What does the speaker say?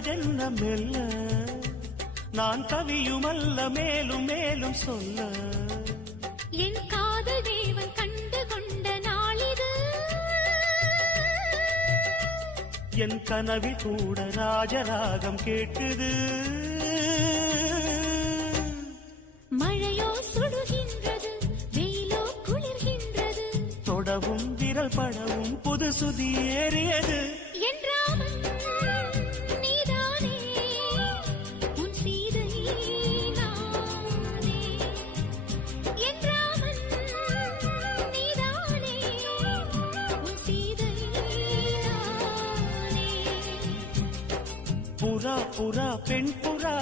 வந்ததென்ன மெல்ல நான் கவியுமல்ல மேலும் மேலும் சொல்ல என் காதல் தேவன் கண்டு கொண்ட நாளிது என் கனவில் கூட ராஜராகம் கேட்குது மழையோ சுடுகின்றது வெயிலோ குளிர்கின்றது தொடவும் விரல் படவும் புது சுதி ஏறியது என்றாவன் நீதானே உன் சீதை நானே என்றாவன் நீதானே உன் சீதை நானே புறா புறா பெண் புறா